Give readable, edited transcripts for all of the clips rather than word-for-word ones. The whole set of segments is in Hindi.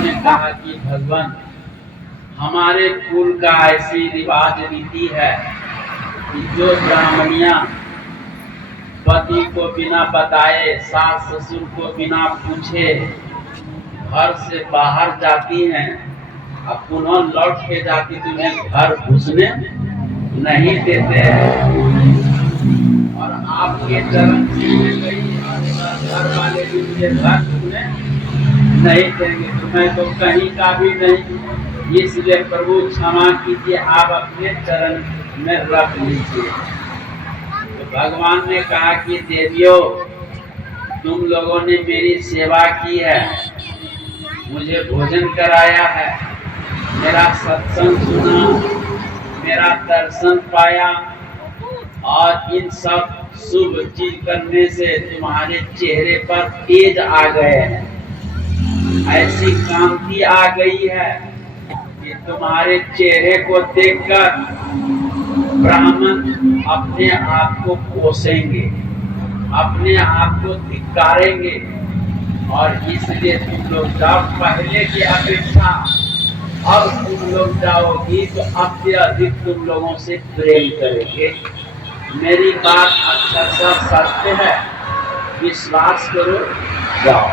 ने कहा कि भगवान, हमारे कुल का ऐसी रिवाज रीति है कि जो ब्राह्मणियां पति को बिना बताए, सास ससुर को बिना पूछे घर से बाहर जाती हैं और पुनः लौट के जाती तो उन्हें घर घुसने नहीं देते हैं। और आपके चरण घर वाले भी मुझे घर घुसने नहीं देंगे, तो मैं तो कहीं का भी नहीं, इसलिए प्रभु क्षमा कीजिए, आप अपने चरण में रख लीजिए। तो भगवान ने कहा कि देवियों, तुम लोगों ने मेरी सेवा की है, मुझे भोजन कराया है, मेरा सत्संग सुना, मेरा दर्शन पाया, और इन सब शुभ चीज करने से तुम्हारे चेहरे पर तेज आ गए हैं, ऐसी कांति आ गई है कि तुम्हारे चेहरे को देखकर ब्राह्मण अपने आप को कोसेंगे, अपने आप को धिक्कारेंगे, और इसलिए तुम लोग जाओ। पहले की अपेक्षा अब तुम लोग जाओगी तो अब से अधिक तुम लोगों से प्रेम करेंगे। मेरी बात अक्षरशः सत्य है, विश्वास करो, जाओ।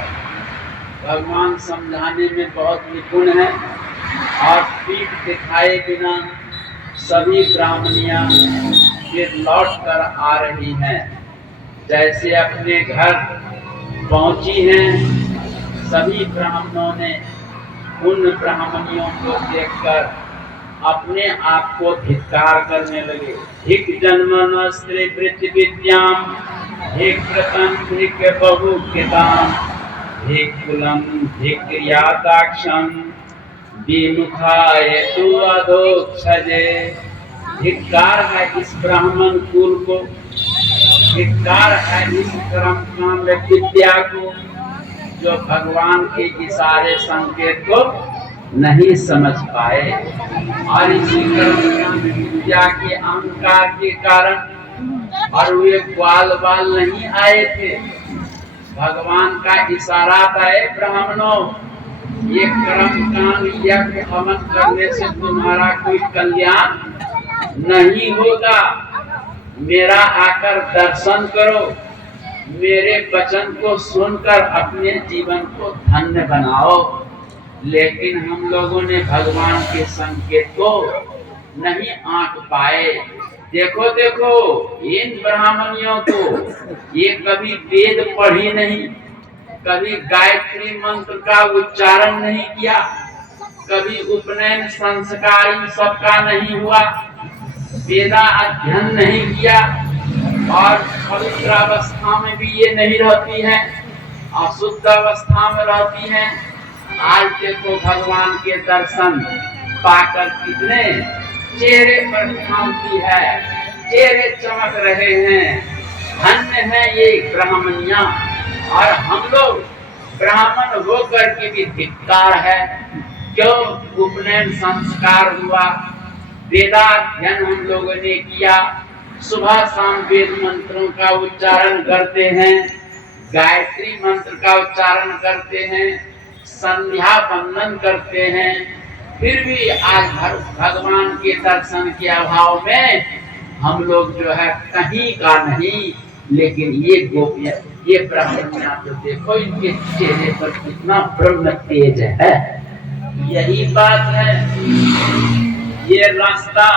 भगवान समझाने में बहुत निपुण है, और पीठ दिखाए बिना सभी ब्राह्मणियां फिर लौट कर आ रही हैं। जैसे अपने घर पहुंची हैं, सभी ब्राह्मणों ने उन ब्राह्मणियों को देखकर अपने आप को धिक्कार करने लगे। धिक जन्मन स्त्री वृत्ति विद्याम, धिक कृतं धिक बहुकृताम, धिक कुलम धिक क्रियादाक्षम, विमुखाय तु अधोक्षजे। धिक्कार है इस ब्राह्मण कुल को, धिक्कार है इस कर्म कांड विद्या को, जो भगवान के इशारे संकेत को नहीं समझ पाए। और इसी कर्म कांड विद्या के अहंकार के कारण, और वे ग्वाल बाल नहीं आए थे, भगवान का इशारा था, ब्राह्मणों, ये कर्म कांड यज्ञ हवन करने से तुम्हारा कोई कल्याण नहीं होगा, मेरा आकर दर्शन करो, मेरे वचन को सुनकर अपने जीवन को धन्य बनाओ। लेकिन हम लोगों ने भगवान के संकेत को नहीं आंक पाए। देखो देखो इन ब्राह्मणियों को, ये कभी वेद पढ़ी नहीं, कभी गायत्री मंत्र का उच्चारण नहीं किया, कभी उपनयन संस्कार इन सबका नहीं हुआ, वेदा अध्ययन नहीं किया, और पवित्र अवस्था में भी ये नहीं रहती है, अशुद्ध अवस्था में रहती है। आज देखो भगवान के दर्शन पाकर कितने चेहरे पर शांति है, चेहरे चमक रहे हैं। धन्य है ये ब्राह्मणियां, और हम लोग ब्राह्मण होकर के भी धिक्कार है। क्यों? उपनयन संस्कार हुआ, वेदाध्ययन हम लोगों ने किया, सुबह शाम वेद मंत्रों का उच्चारण करते हैं, गायत्री मंत्र का उच्चारण करते हैं, संध्या वंदन करते हैं, फिर भी आज भगवान के दर्शन के अभाव में हम लोग जो है कहीं का नहीं। लेकिन ये गोपियां, ये ब्राह्मणियां तो देखो, इनके चेहरे पर कितना ब्रह्म तेज है। यही बात है, ये रास्ता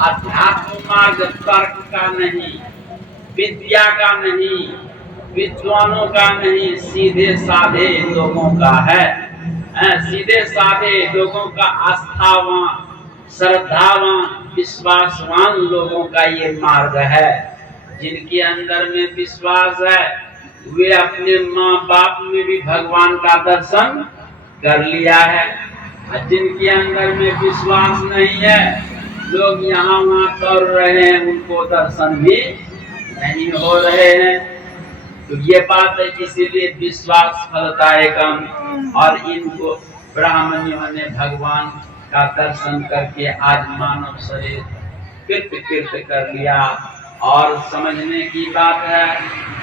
अध्यात्म मार्ग तर्क का नहीं, विद्या का नहीं, विद्वानों का नहीं, सीधे साधे लोगों का है। सीधे साधे लोगों का, आस्थावान, श्रद्धावान, विश्वासवान लोगों का ये मार्ग है। जिनके अंदर में विश्वास है, वे अपने माँ बाप में भी भगवान का दर्शन कर लिया है। जिनके अंदर में विश्वास नहीं है, लोग यहाँ वहाँ कर रहे हैं, उनको दर्शन भी नहीं हो रहे हैं। तो ये बात है, इसीलिए विश्वास फलदायकम। और इनको ब्राह्मणियों ने भगवान का दर्शन करके आज मानव शरीर कृत कर लिया। और समझने की बात है,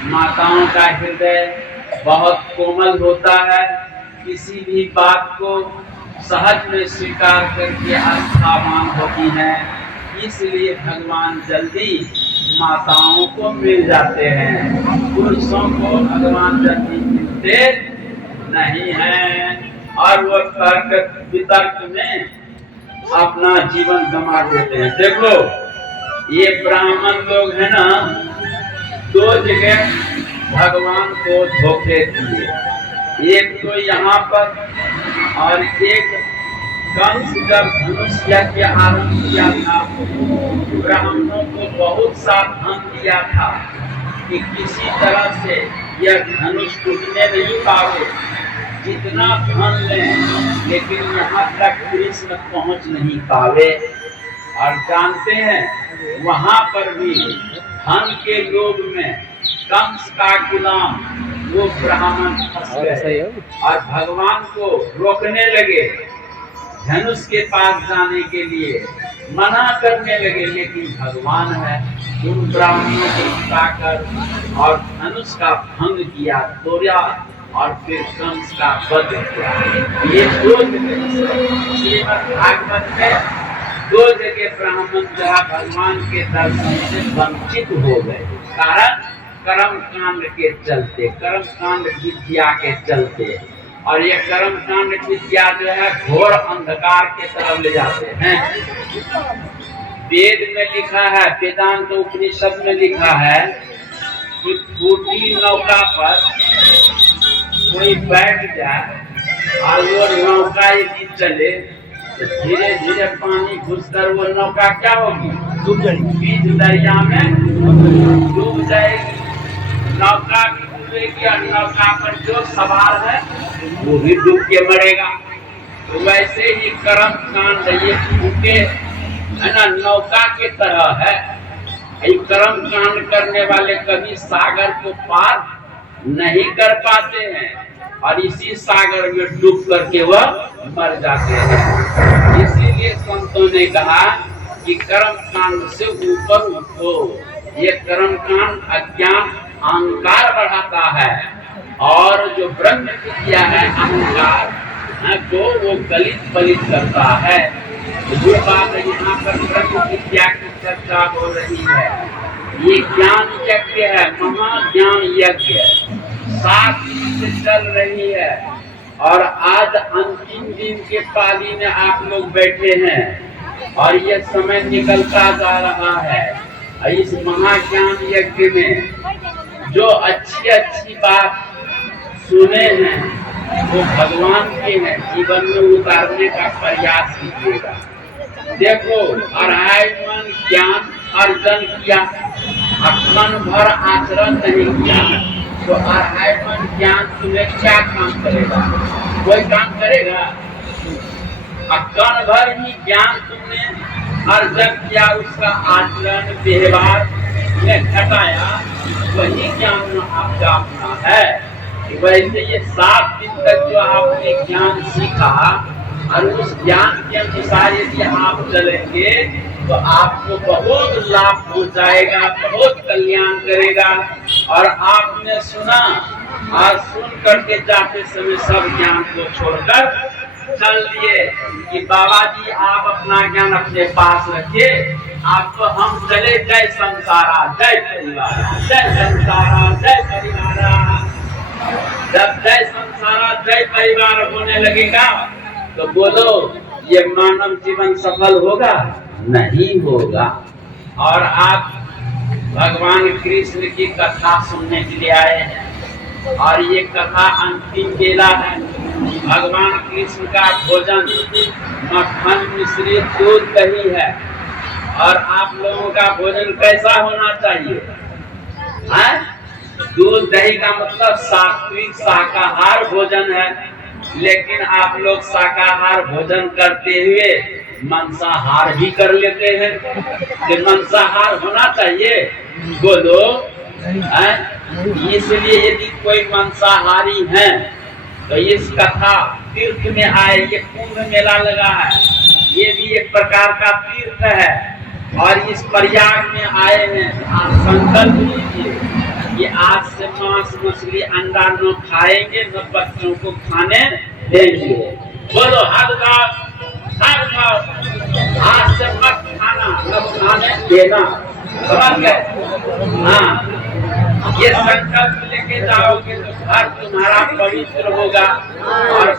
माताओं का हृदय बहुत कोमल होता है, किसी भी बात को सहज में स्वीकार करके आस्थावान होती हैं, इसलिए भगवान जल्दी माताओं को मिल जाते हैं। पुरुषों को भगवान जल्दी मिलते नहीं हैं और वो तर्क वितर्क में अपना जीवन गंवा देते हैं। देखो ये ब्राह्मण लोग है ना, 2 जगह भगवान को धोखे दिए। एक तो यहाँ पर और एक कंस जब धनुष यज्ञ आरंभ किया था, ब्राह्मणों को बहुत सावधान दिया था कि किसी तरह से यह धनुष टूटने नहीं पावे, जितना धन लें लेकिन यहाँ तक कृष्ण पहुँच नहीं पावे। और जानते हैं वहाँ पर भी धन के लोभ में कंस का गुलाम वो ब्राह्मण फंस गए और भगवान को रोकने लगे, धनुष के पास जाने के लिए मना करने लगे। लेकिन भगवान है, उन ब्राह्मणों को उठाकर और धनुष का भंग किया, तोड़ा और फिर कंस का वध किया। ये 2 जगह भागवत में 2 जगह ब्राह्मण जहाँ भगवान के दर्शन से वंचित हो गए, कारण कर्म कांड के चलते, कर्म कांड विद्या के चलते। और ये कर्म कांड विद्या जो है घोर अंधकार के तरफ ले जाते हैं। वेद में लिखा है, वेदांत उपनिषद में लिखा है कि फूटी नौका पर कोई बैठ जाए और वो नौका यदि चले तो धीरे धीरे पानी घुसकर वो नौका क्या होगी, डूब जाएगी, बीच दरिया में डूब जाएगी। नौका भी डूबेगी और नौका पर जो सवार है वो भी डूब के मरेगा। तो वैसे ही कर्म कांड ये फूटे है ना, नौका की तरह है। ये कर्म कांड करने वाले कभी सागर को पार नहीं कर पाते हैं और इसी सागर में डूब करके वह मर जाते हैं। इसीलिए संतों ने कहा कि कर्म कांड से ऊपर उठो। ये कर्म कांड अज्ञान अहंकार बढ़ाता है और जो ब्रह्म विद्या है अहंकार को वो गलित पलित करता है। जो बात यहाँ पर ब्रह्म विद्या की चर्चा हो रही है, ये ज्ञान यज्ञ है, महाज्ञान यज्ञ 7 दिन से चल रही है और आज अंतिम दिन के पाली में आप लोग बैठे हैं और ये समय निकलता जा रहा है। इस महाज्ञान यज्ञ में जो अच्छी अच्छी बात सुने हैं वो भगवान के हैं, जीवन में उतारने का प्रयास कीजिएगा। देखो 2.5 मन ज्ञान अर्जन किया, मन भर आचरण नहीं किया, तो 2.5 मन ज्ञान तुम्हें क्या काम करेगा? कोई काम करेगा? कण भर ही ज्ञान तुमने अर्जन किया, उसका आचरण व्यवहार में घटाया, वही ज्ञान आपका अपना है। वैसे ये 7 दिन तक जो आपने ज्ञान सीखा और उस ज्ञान के अनुसार यदि आप चलेंगे तो आपको बहुत लाभ हो जाएगा, बहुत कल्याण करेगा। और आपने सुना, आज सुन करके जाते समय सब ज्ञान को छोड़कर चल दिए कि बाबा जी आप अपना ज्ञान अपने पास रखिए, आपको हम चले। जय संसारा, जय परिवार, जय संसारा, जय परिवार। जब जय संसारा जय परिवार होने लगेगा तो बोलो ये मानव जीवन सफल होगा? नहीं होगा। और आप भगवान कृष्ण की कथा सुनने के लिए आए हैं और ये कथा अंतिम बेला है। भगवान कृष्ण का भोजन मक्खन मिश्रित दूध दही है और आप लोगों का भोजन कैसा होना चाहिए? दूध दही का मतलब सात्विक शाकाहार भोजन है, लेकिन आप लोग शाकाहार भोजन करते हुए मांसाहार भी कर लेते हैं। कि मांसाहार होना चाहिए? बोलो। इसलिए यदि कोई मांसाहारी है तो इस कथा तीर्थ में आए, ये कुंभ मेला लगा है, ये भी एक प्रकार का तीर्थ है और इस प्रयाग में आए हैं। आप संकल्प लीजिए कि आज से मांस मछली अंडा न खाएंगे, न बच्चों को खाने थैंक यू। बोलो हाथ खाओ, हाथ खाओ, हाथ से मत खाना, न खाने देना, समझ गए? हाँ, ये संकल्प लेके जाओगे तो घर तुम्हारा पवित्र होगा और